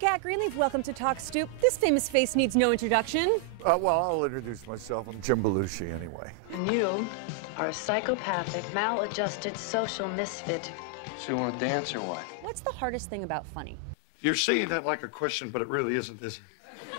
Cat Greenleaf. Welcome to Talk Stoop. This famous face needs no introduction. Well, I'll introduce myself. I'm Jim Belushi, anyway. And you are a psychopathic, maladjusted social misfit. So you want to dance or what? What's the hardest thing about funny? You're saying that like a question, but it really isn't, is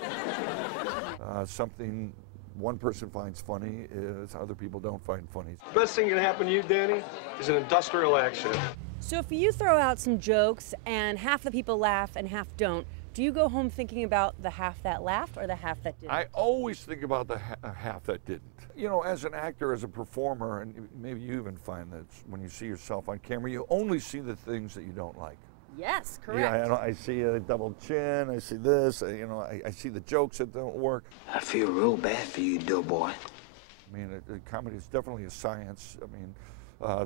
it? Something one person finds funny is other people don't find funny. Best thing that can happen to you, Danny, is an industrial accident. So if you throw out some jokes and half the people laugh and half don't, do you go home thinking about the half that laughed or the half that didn't? I always think about the half that didn't. You know, as an actor, as a performer, and maybe you even find that when you see yourself on camera, you only see the things that you don't like. Yes, correct. Yeah, I see a double chin, I see this, I see the jokes that don't work. I feel real bad for you, doughboy. I mean, comedy is definitely a science. I mean,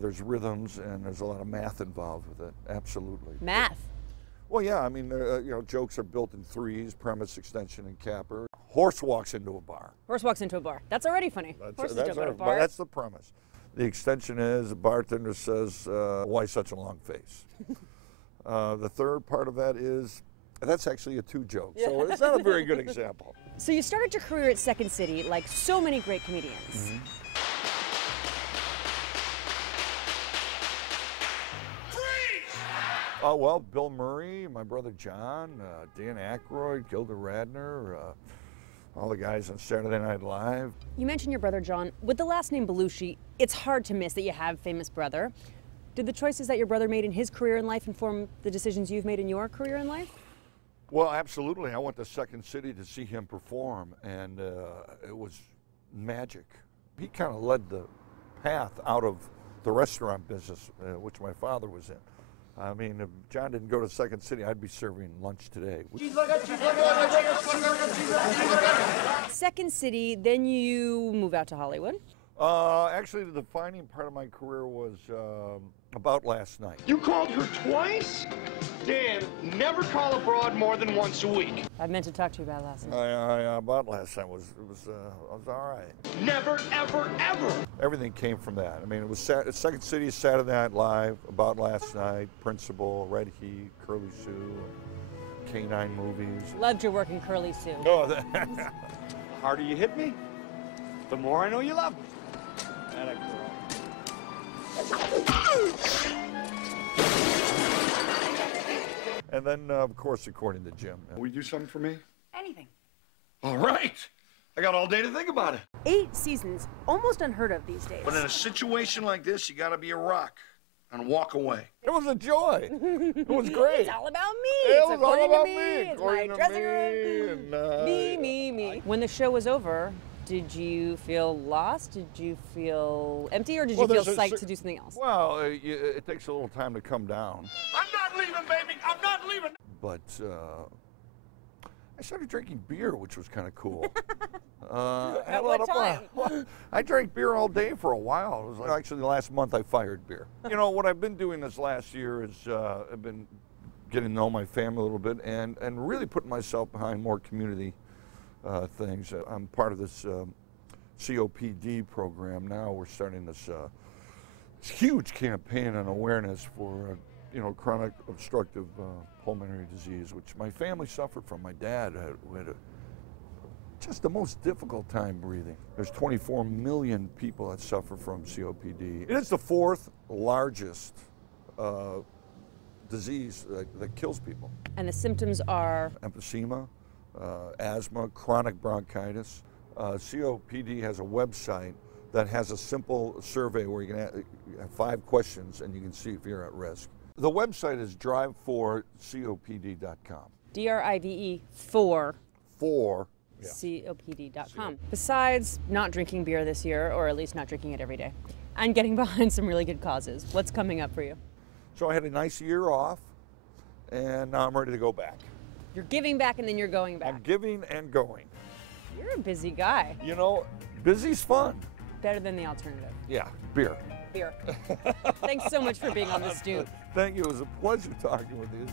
there's rhythms and there's a lot of math involved with it, absolutely. Math? Well, yeah, I mean, jokes are built in threes, premise, extension, and capper. Horse walks into a bar. Horse walks into a bar. That's already funny. Horses don't go to bars. That's the premise. The extension is the bartender says, why such a long face? The third part of that is, that's actually a two joke, so it's not a very good example. So you started your career at Second City like so many great comedians. Mm-hmm. Oh, well, Bill Murray, my brother John, Dan Aykroyd, Gilda Radner, all the guys on Saturday Night Live. You mentioned your brother John. With the last name Belushi, it's hard to miss that you have famous brother. Did the choices that your brother made in his career in life inform the decisions you've made in your career in life? Well, absolutely. I went to Second City to see him perform, and it was magic. He kind of led the path out of the restaurant business, which my father was in. I mean, if John didn't go to Second City, I'd be serving lunch today. Second City, then you move out to Hollywood? Actually, the defining part of my career was about last night. You called her twice? Dan, never call a broad more than once a week. I meant to talk to you about last night. About last night was all right. Never, ever, ever. Everything came from that. I mean, it was Second City, Saturday Night Live, About Last Night, Principal, Red Heat, Curly Sue, Canine movies. Loved your work in Curly Sue. Oh, The harder you hit me, the more I know you love me. That a girl. And then, of course, according to Jim. Will you do something for me? Anything. All right. I got all day to think about it. 8 seasons, almost unheard of these days. But in a situation like this, you got to be a rock and walk away. It was a joy. It was great. It's all about me. It It's was according all about to me. me. It's my According to dressing me, room. and, Me. When the show was over, did you feel lost? Did you feel empty? Or did you feel psyched to do something else? Well, it takes a little time to come down. I'm not leaving, baby. I'm not leaving. But I started drinking beer, which was kind of cool. I had At a lot what of time? fun. I drank beer all day for a while. It was actually the last month I fired beer. You know, what I've been doing this last year is I've been getting to know my family a little bit and really putting myself behind more community things. I'm part of this COPD program now. We're starting this huge campaign on awareness for chronic obstructive pulmonary disease, which my family suffered from. My dad had just the most difficult time breathing. There's 24 million people that suffer from COPD. It is the 4th largest disease that kills people. And the symptoms are? Emphysema, asthma, chronic bronchitis. COPD has a website that has a simple survey where you can have 5 questions and you can see if you're at risk. The website is drive4copd.com. DRIVE 4. Yeah. COPD.com. Besides not drinking beer this year, or at least not drinking it every day, and getting behind some really good causes, what's coming up for you? So I had a nice year off, and now I'm ready to go back. You're giving back and then you're going back. I'm giving and going. You're a busy guy. You know, busy's fun. Better than the alternative. Yeah, beer. Beer. Thanks so much for being on the Stoop. Thank you. It was a pleasure talking with you.